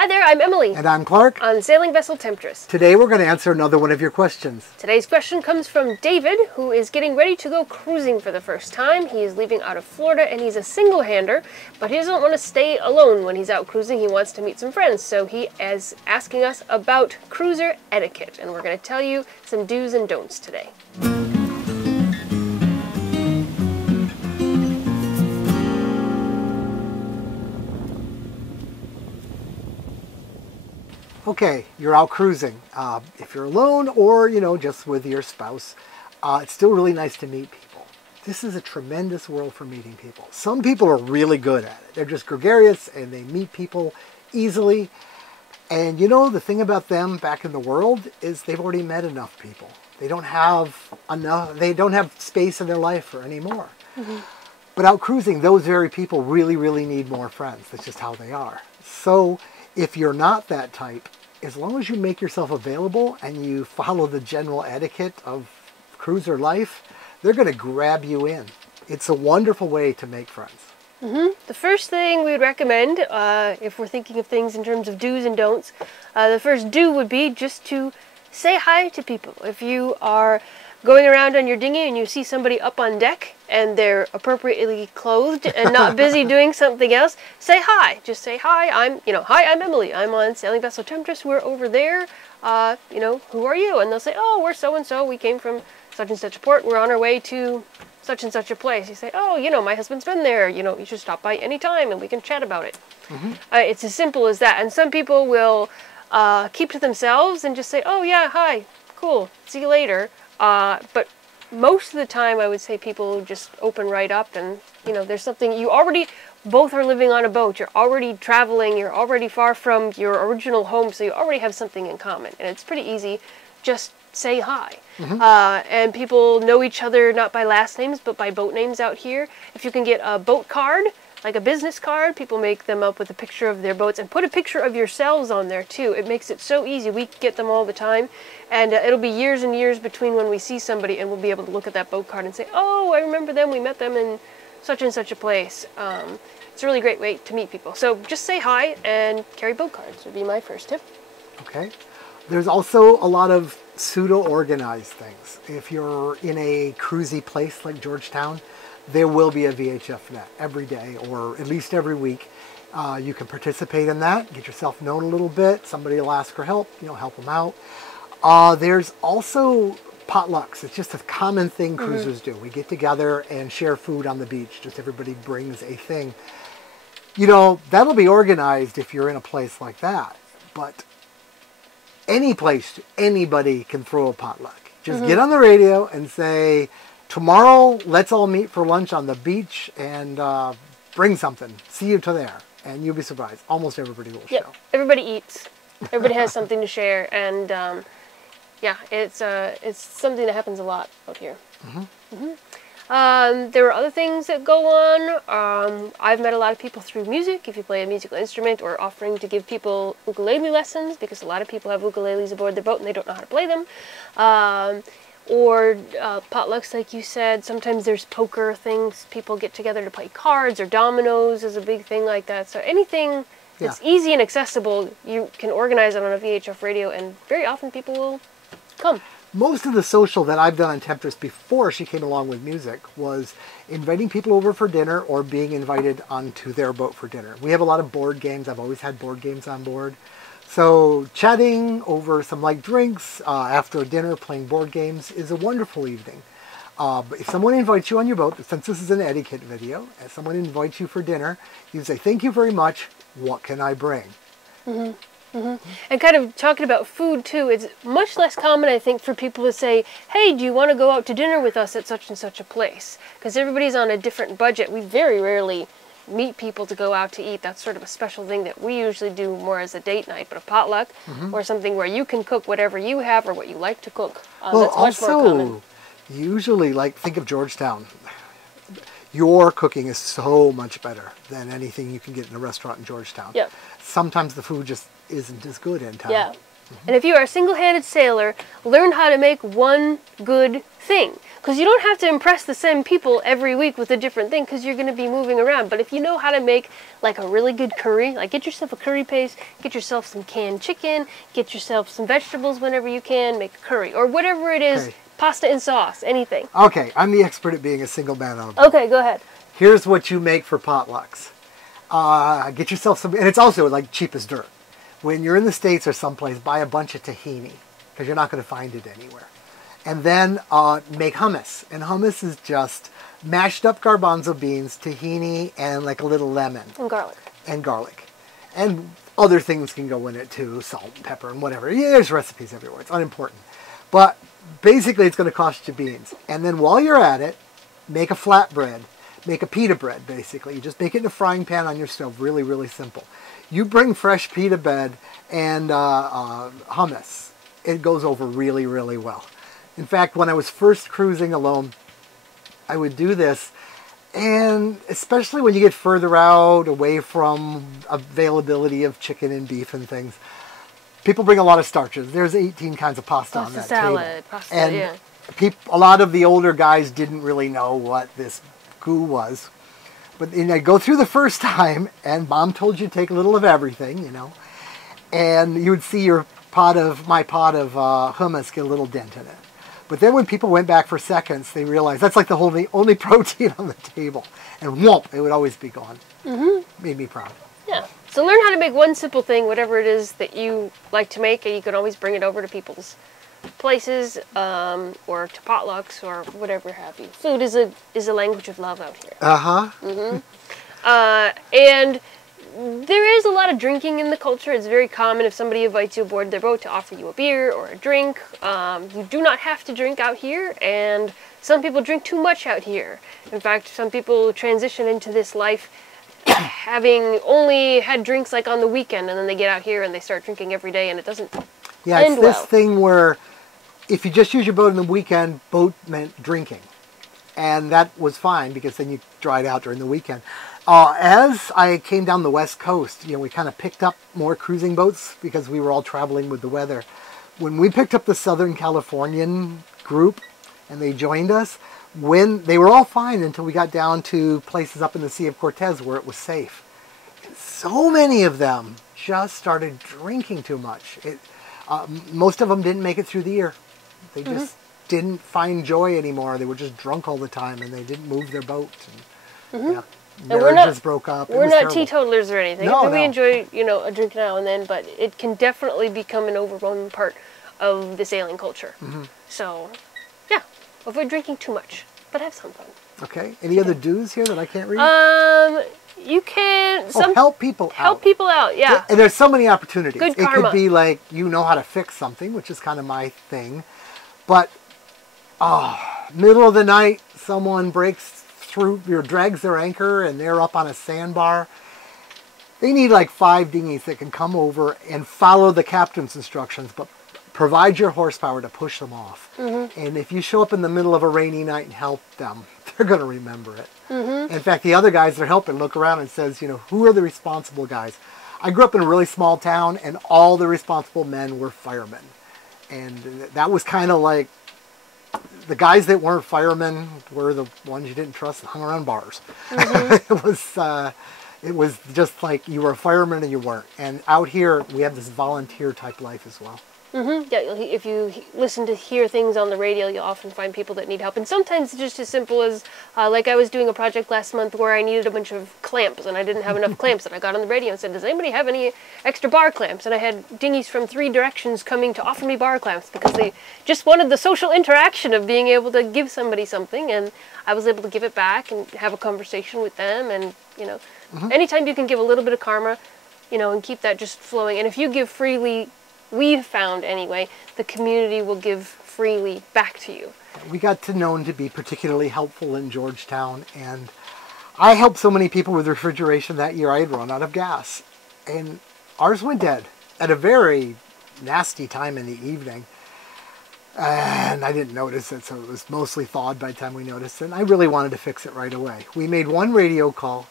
Hi there, I'm Emily. And I'm Clark. On Sailing Vessel Temptress. Today we're going to answer another one of your questions. Today's question comes from David, who is getting ready to go cruising for the first time. He is leaving out of Florida and he's a single-hander, but he doesn't want to stay alone when he's out cruising. He wants to meet some friends, so he is asking us about cruiser etiquette, and we're going to tell you some do's and don'ts today. Okay, you're out cruising. If you're alone or, just with your spouse, it's still really nice to meet people. This is a tremendous world for meeting people. Some people are really good at it. They're just gregarious and they meet people easily. And the thing about them back in the world is they've already met enough people. They don't have space in their life for any more. Mm-hmm. But out cruising, those very people really, really need more friends. That's just how they are. So if you're not that type, as long as you make yourself available and you follow the general etiquette of cruiser life, they're going to grab you in. It's a wonderful way to make friends. Mm-hmm. The first thing we would recommend, if we're thinking of things in terms of do's and don'ts, the first do would be just to say hi to people. If you are going around on your dinghy and you see somebody up on deck and they're appropriately clothed and not busy doing something else, say hi. Just say hi. Hi, I'm Emily. I'm on Sailing Vessel Temptress. We're over there. Who are you? And they'll say, oh, we're so and so. We came from such and such a port. We're on our way to such and such a place. You say, oh, my husband's been there. You should stop by any time and we can chat about it. Mm-hmm. It's as simple as that. And some people will keep to themselves and just say, oh yeah, hi, cool, see you later. But most of the time, I would say people just open right up and, there's something, you already both are living on a boat, you're already traveling, you're already far from your original home, so you already have something in common. And it's pretty easy, just say hi. Mm-hmm. And people know each other not by last names, but by boat names out here. If you can get a boat card, like a business card, people make them up with a picture of their boats and put a picture of yourselves on there too. It makes it so easy. We get them all the time, and it'll be years and years between when we see somebody and we'll be able to look at that boat card and say, oh, I remember them, we met them in such and such a place. It's a really great way to meet people. So just say hi and carry boat cards would be my first tip. Okay. There's also a lot of pseudo-organized things. If you're in a cruisy place like Georgetown, there will be a VHF net every day or at least every week. You can participate in that, get yourself known a little bit. Somebody will ask for help, help them out. There's also potlucks. It's just a common thing cruisers do. We get together and share food on the beach. Just everybody brings a thing. That'll be organized if you're in a place like that. But any place, anybody can throw a potluck. Just get on the radio and say, tomorrow, let's all meet for lunch on the beach and bring something. See you to there. And you'll be surprised. Almost everybody will show. Everybody eats. Everybody has something to share. And it's something that happens a lot out here. Mm-hmm. Mm-hmm. There are other things that go on. I've met a lot of people through music. If you play a musical instrument, or offering to give people ukulele lessons, because a lot of people have ukuleles aboard their boat and they don't know how to play them. Or potlucks, like you said. Sometimes there's poker things. People get together to play cards, or dominoes is a big thing like that. So anything that's easy and accessible, you can organize it on a VHF radio, and very often people will come. Most of the social that I've done on Temptress before she came along with music was inviting people over for dinner or being invited onto their boat for dinner. We have a lot of board games. I've always had board games on board. So chatting over some light drinks after dinner, playing board games is a wonderful evening. But if someone invites you on your boat, since this is an etiquette video, if someone invites you for dinner, you say, thank you very much, what can I bring? Mm-hmm. Mm-hmm. And kind of talking about food too, it's much less common, I think, for people to say, hey, do you want to go out to dinner with us at such and such a place? Because everybody's on a different budget. We very rarely meet people to go out to eat. That's sort of a special thing that we usually do more as a date night, but a potluck or something where you can cook whatever you have or what you like to cook. That's much more common. Usually, think of Georgetown. Your cooking is so much better than anything you can get in a restaurant in Georgetown. Yep. Sometimes the food just isn't as good in town. Yeah. And if you are a single-handed sailor, learn how to make one good thing. Because you don't have to impress the same people every week with a different thing because you're going to be moving around. But if you know how to make like a really good curry, like get yourself a curry paste, get yourself some canned chicken, get yourself some vegetables whenever you can, make a curry. Or whatever it is, pasta and sauce, anything. Okay, I'm the expert at being a single man on a boat. Okay, go ahead. Here's what you make for potlucks. Get yourself some, and it's also like cheap as dirt. When you're in the States or someplace, buy a bunch of tahini because you're not going to find it anywhere. And then make hummus. And hummus is just mashed up garbanzo beans, tahini, and like a little lemon. And garlic. And garlic. And other things can go in it too, salt and pepper and whatever. Yeah, there's recipes everywhere. It's unimportant. But basically it's going to cost you beans. And then while you're at it, make a flatbread. Make a pita bread, basically. You just make it in a frying pan on your stove. Really, really simple. You bring fresh pita bread and hummus. It goes over really, really well. In fact, when I was first cruising alone, I would do this. And especially when you get further out, away from availability of chicken and beef and things, people bring a lot of starches. There's 18 kinds of pasta on that salad, table. And a lot of the older guys didn't really know what this goo was. But I go through the first time, and Mom told you to take a little of everything, you know. And you would see my pot of hummus get a little dent in it. But then when people went back for seconds, they realized that's like the only protein on the table. And whoop, it would always be gone. Mm-hmm. Made me proud. Yeah. So learn how to make one simple thing, whatever it is that you like to make, and you can always bring it over to people's places or to potlucks or whatever have you. Food is a language of love out here. Uh-huh. Mm-hmm. And there is a lot of drinking in the culture. It's very common if somebody invites you aboard their boat to offer you a beer or a drink. You do not have to drink out here, and some people drink too much out here. In fact, some people transition into this life having only had drinks like on the weekend, and then they get out here and they start drinking every day, and it doesn't end well. It's this thing where if you just use your boat on the weekend, boat meant drinking. And that was fine because then you dried out during the weekend. As I came down the West Coast, we kind of picked up more cruising boats because we were all traveling with the weather. When we picked up the Southern Californian group and they joined us, when they were all fine until we got down to places up in the Sea of Cortez where it was safe. And so many of them just started drinking too much. Most of them didn't make it through the year. They just didn't find joy anymore. They were just drunk all the time and they didn't move their boat. And, marriages broke up. We're not teetotalers or anything. No, we enjoy, a drink now and then, but it can definitely become an overwhelming part of the sailing culture. So, yeah, avoid drinking too much, but have some fun. Okay. Any other do's here that I can't read? You can help people out. Help people out, yeah. And there's so many opportunities. Good karma. It could be like how to fix something, which is kind of my thing. But middle of the night, someone breaks through drags their anchor and they're up on a sandbar. They need like 5 dinghies that can come over and follow the captain's instructions, but provide your horsepower to push them off. And if you show up in the middle of a rainy night and help them, they're going to remember it. In fact, the other guys they're helping look around and says, who are the responsible guys? I grew up in a really small town and all the responsible men were firemen. And that was kind of like the guys that weren't firemen were the ones you didn't trust and hung around bars. It was just like you were a fireman and you weren't. And out here, we have this volunteer type life as well. Yeah, if you listen to hear things on the radio, you'll often find people that need help. And sometimes it's just as simple as, like I was doing a project last month where I needed a bunch of clamps and I didn't have enough clamps. And I got on the radio and said, does anybody have any extra bar clamps? And I had dinghies from 3 directions coming to offer me bar clamps because they just wanted the social interaction of being able to give somebody something. And I was able to give it back and have a conversation with them. And, anytime you can give a little bit of karma, and keep that just flowing. And if you give freely, we've found anyway, the community will give freely back to you. We got known to be particularly helpful in Georgetown, and I helped so many people with refrigeration that year I had run out of gas. And ours went dead at a very nasty time in the evening. And I didn't notice it, so it was mostly thawed by the time we noticed it. And I really wanted to fix it right away. We made one radio call.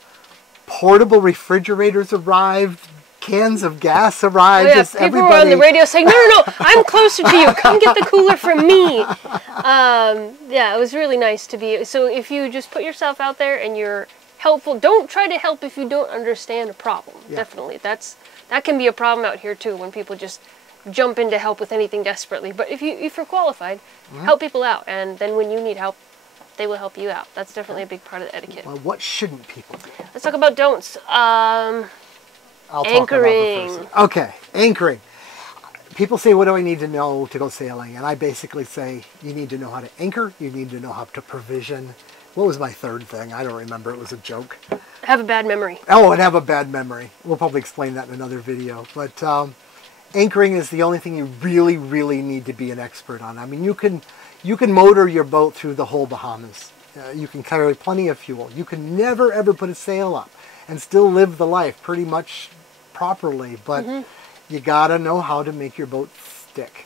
Portable refrigerators arrived cans of gas arrive. Oh, yeah, Just people everybody. were on the radio saying, no, I'm closer to you. Come get the cooler from me. Yeah, it was really nice to be. So if you just put yourself out there and you're helpful, don't try to help if you don't understand a problem. Yeah. Definitely. That can be a problem out here too, when people just jump in to help with anything desperately. But if you're qualified, help people out. And then when you need help, they will help you out. That's definitely a big part of the etiquette. Well, what shouldn't people do? Let's talk about don'ts. I'll Anchoring. talk about the first one. Okay, anchoring. People say, what do I need to know to go sailing? And I basically say, you need to know how to anchor. You need to know how to provision. What was my third thing? I don't remember. It was a joke. Have a bad memory. Oh, and have a bad memory. We'll probably explain that in another video. But anchoring is the only thing you really, really need to be an expert on. I mean, you can motor your boat through the whole Bahamas. You can carry plenty of fuel. You can never, ever put a sail up and still live the life pretty much properly. But you got to know how to make your boat stick.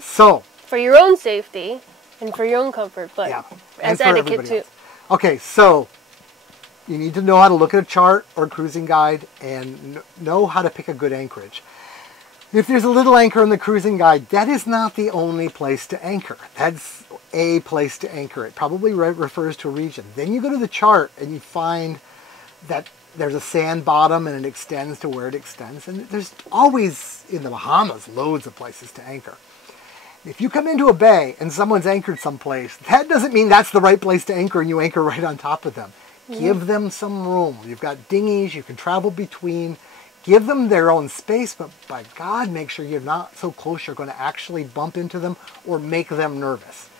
So, for your own safety and for your own comfort, but yeah, as etiquette too. Else. Okay, so you need to know how to look at a chart or cruising guide and know how to pick a good anchorage. If there's a little anchor in the cruising guide, that is not the only place to anchor. That's a place to anchor. It probably refers to a region. Then you go to the chart and you find that there's a sand bottom and it extends to where it extends. And there's always, in the Bahamas, loads of places to anchor. If you come into a bay and someone's anchored someplace, that doesn't mean that's the right place to anchor and you anchor right on top of them. Give them some room. You've got dinghies you can travel between. Give them their own space, but by God, make sure you're not so close you're going to actually bump into them or make them nervous.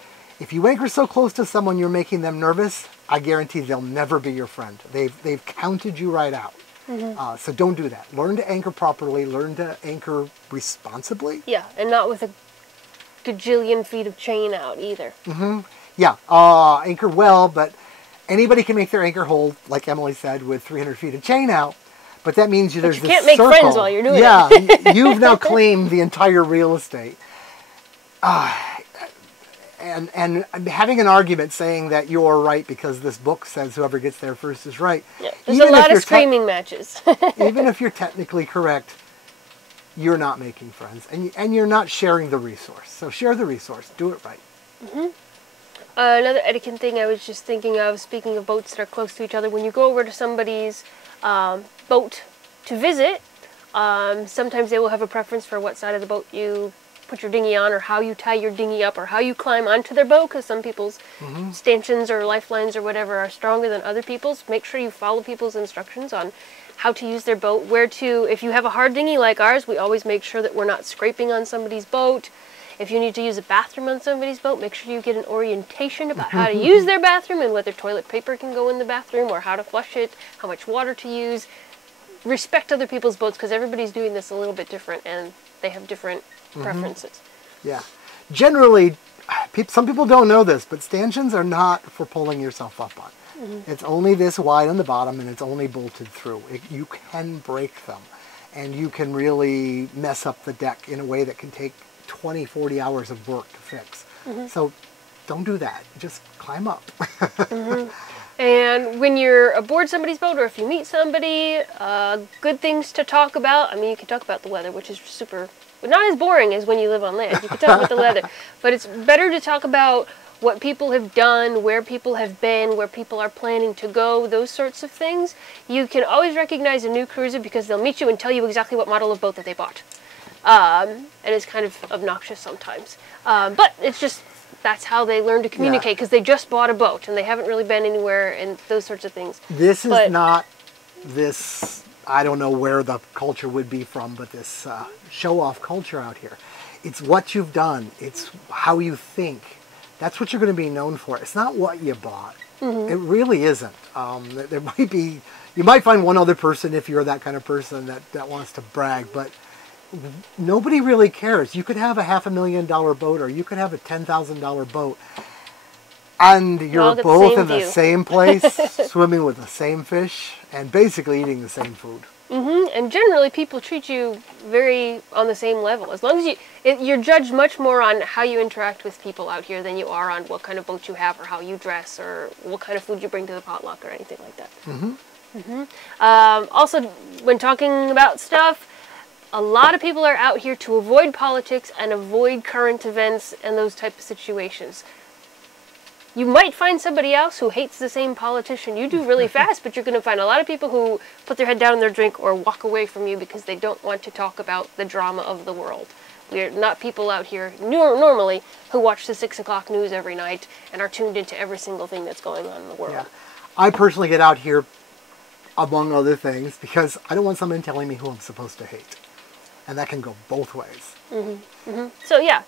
If you anchor so close to someone you're making them nervous, I guarantee they'll never be your friend. They've counted you right out. So don't do that. Learn to anchor properly. Learn to anchor responsibly. Yeah, and not with a gajillion feet of chain out either. Yeah, anchor well, but anybody can make their anchor hold, like Emily said, with 300 feet of chain out. But that means there's this circle. You can't make friends while you're doing it. Yeah, you've now claimed the entire real estate. And having an argument saying that you're right because this book says whoever gets there first is right. Yeah, there's a lot of screaming matches. Even if you're technically correct, you're not making friends. And you're not sharing the resource. So share the resource. Do it right. Another etiquette thing I was just thinking of, speaking of boats that are close to each other, when you go over to somebody's boat to visit, sometimes they will have a preference for what side of the boat you put your dinghy on, or how you tie your dinghy up, or how you climb onto their boat, because some people's stanchions or lifelines or whatever are stronger than other people's. Make sure you follow people's instructions on how to use their boat, where to, if you have a hard dinghy like ours, we always make sure that we're not scraping on somebody's boat. If you need to use a bathroom on somebody's boat, make sure you get an orientation about how to use their bathroom and whether toilet paper can go in the bathroom or how to flush it, how much water to use. Respect other people's boats, because everybody's doing this a little bit different and they have different preferences. Yeah. Generally, some people don't know this, but stanchions are not for pulling yourself up on. It's only this wide on the bottom and it's only bolted through. You can break them and you can really mess up the deck in a way that can take 20, 40 hours of work to fix. So don't do that. Just climb up. And when you're aboard somebody's boat, or if you meet somebody, good things to talk about. I mean, you can talk about the weather, which is super, not as boring as when you live on land. You can talk about the weather, but it's better to talk about what people have done, where people have been, where people are planning to go, those sorts of things. You can always recognize a new cruiser because they'll meet you and tell you exactly what model of boat that they bought. And it's kind of obnoxious sometimes. But it's just, that's how they learn to communicate, because they just bought a boat and they haven't really been anywhere and those sorts of things. This is not this, I don't know where the culture would be from, but this show-off culture out here. It's what you've done. It's how you think. That's what you're going to be known for. It's not what you bought. It really isn't. There might be, you might find one other person if you're that kind of person that wants to brag, but nobody really cares. You could have a $500,000 boat or you could have a $10,000 boat and you're both in the same place, swimming with the same fish and basically eating the same food. And generally people treat you very on the same level. As long as you're judged much more on how you interact with people out here than you are on what kind of boat you have or how you dress or what kind of food you bring to the potluck or anything like that. Also, when talking about stuff, a lot of people are out here to avoid politics and avoid current events and those type of situations. You might find somebody else who hates the same politician you do really fast, but you're going to find a lot of people who put their head down in their drink or walk away from you because they don't want to talk about the drama of the world. We're not people out here normally who watch the 6 o'clock news every night and are tuned into every single thing that's going on in the world. Yeah. I personally get out here, among other things, because I don't want someone telling me who I'm supposed to hate. And that can go both ways. So yeah,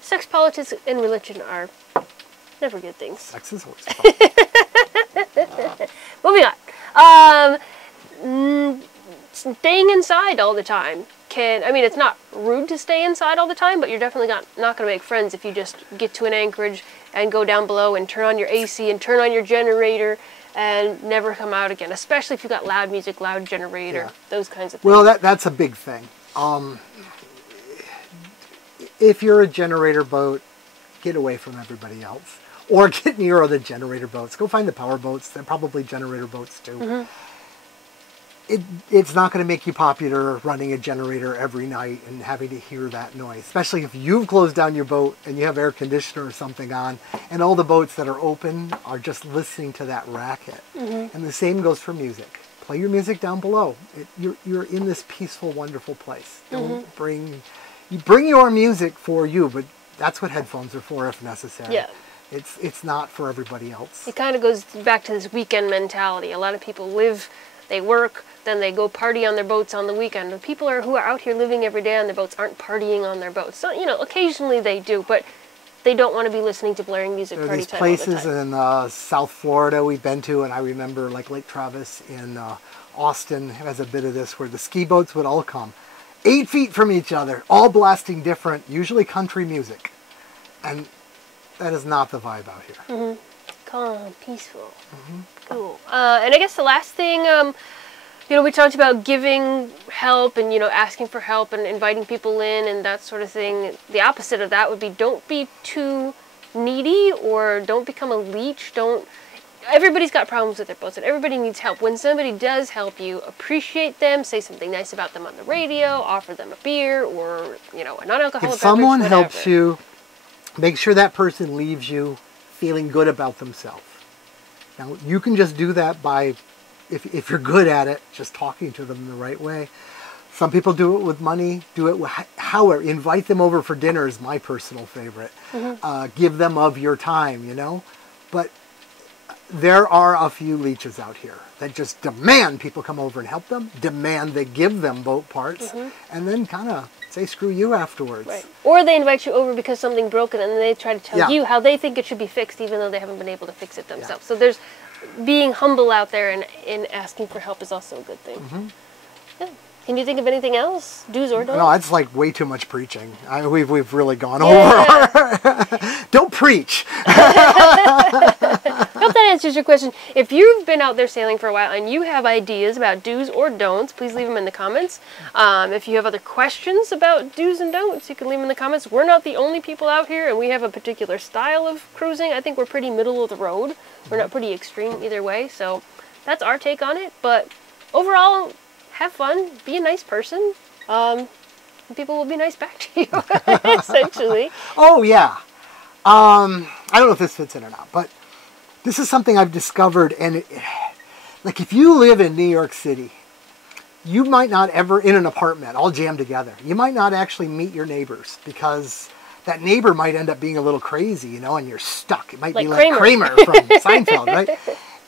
sex, politics, and religion are never good things. Sex is always fun. Moving on. Staying inside all the time it's not rude to stay inside all the time, but you're definitely not going to make friends if you just get to an anchorage and go down below and turn on your AC and turn on your generator and never come out again, especially if you've got loud music, loud generator, those kinds of things. Well, that's a big thing. If you're a generator boat, get away from everybody else. Or get near other generator boats. Go find the power boats. They're probably generator boats too. It's not going to make you popular running a generator every night and having to hear that noise. Especially if you've closed down your boat and you have air conditioner or something on and all the boats that are open are just listening to that racket. And the same goes for music. Play your music down below. You're in this peaceful, wonderful place. Don't bring your music for you, but that's what headphones are for if necessary. Yeah. It's not for everybody else. It kind of goes back to this weekend mentality. A lot of people live, they work, then they go party on their boats on the weekend. The people who are out here living every day on their boats aren't partying on their boats. So, occasionally they do, but they don't want to be listening to blaring music there are party these time all the places time. in South Florida we've been to, and I remember like Lake Travis in Austin has a bit of this where the ski boats would all come 8 feet from each other, all blasting different, usually country music. And that is not the vibe out here. Calm, peaceful. Cool. And I guess the last thing, we talked about giving help and, asking for help and inviting people in and that sort of thing. The opposite of that would be don't be too needy or don't become a leech. Everybody's got problems with their boats and everybody needs help. When somebody does help you, appreciate them, say something nice about them on the radio, offer them a beer or, a non-alcoholic beverage. If someone helps you, make sure that person leaves you feeling good about themselves. Now, you can just do that by, if you're good at it, just talking to them in the right way. Some people do it with money, do it with, however, invite them over for dinner is my personal favorite. Give them of your time, But there are a few leeches out here that just demand people come over and help them, demand they give them boat parts, and then kind of say screw you afterwards. Right. Or they invite you over because something broken and then they try to tell you how they think it should be fixed even though they haven't been able to fix it themselves. So there's being humble out there and in asking for help is also a good thing. Yeah. Can you think of anything else? Do's or don'ts? No, that's like way too much preaching. We've really gone over. Don't preach. I hope that answers your question. If you've been out there sailing for a while and you have ideas about do's or don'ts, please leave them in the comments. If you have other questions about do's and don'ts, you can leave them in the comments. We're not the only people out here, and we have a particular style of cruising. I think we're pretty middle of the road. We're not pretty extreme either way, so that's our take on it. But overall, have fun, be a nice person, and people will be nice back to you, essentially. Oh, yeah. I don't know if this fits in or not, but this is something I've discovered, and like if you live in New York City, you might not ever, in an apartment, all jammed together, you might not actually meet your neighbors, because that neighbor might end up being a little crazy, and you're stuck. It might be like Kramer from Seinfeld, right?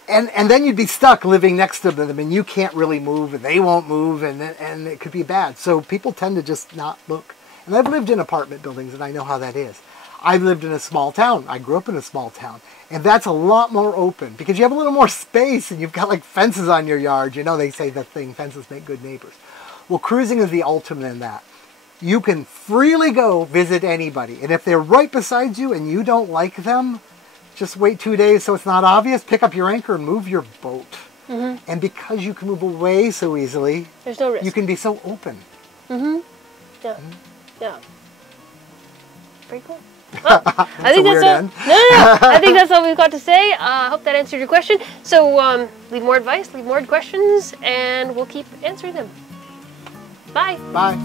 And then you'd be stuck living next to them, and you can't really move, and they won't move, and it could be bad. So people tend to just not look. And I've lived in apartment buildings, and I know how that is. I lived in a small town. I grew up in a small town. And that's a lot more open, because you have a little more space, and you've got like fences on your yard. They say the thing, fences make good neighbors. Well, cruising is the ultimate in that. You can freely go visit anybody. And if they're right beside you and you don't like them, just wait 2 days so it's not obvious, pick up your anchor and move your boat. And because you can move away so easily, there's no risk. You can be so open. Yeah. Yeah. Pretty cool. Well, I think that's all. No. I think that's all we've got to say. I hope that answered your question. So leave more advice, leave more questions, and we'll keep answering them. Bye. Bye.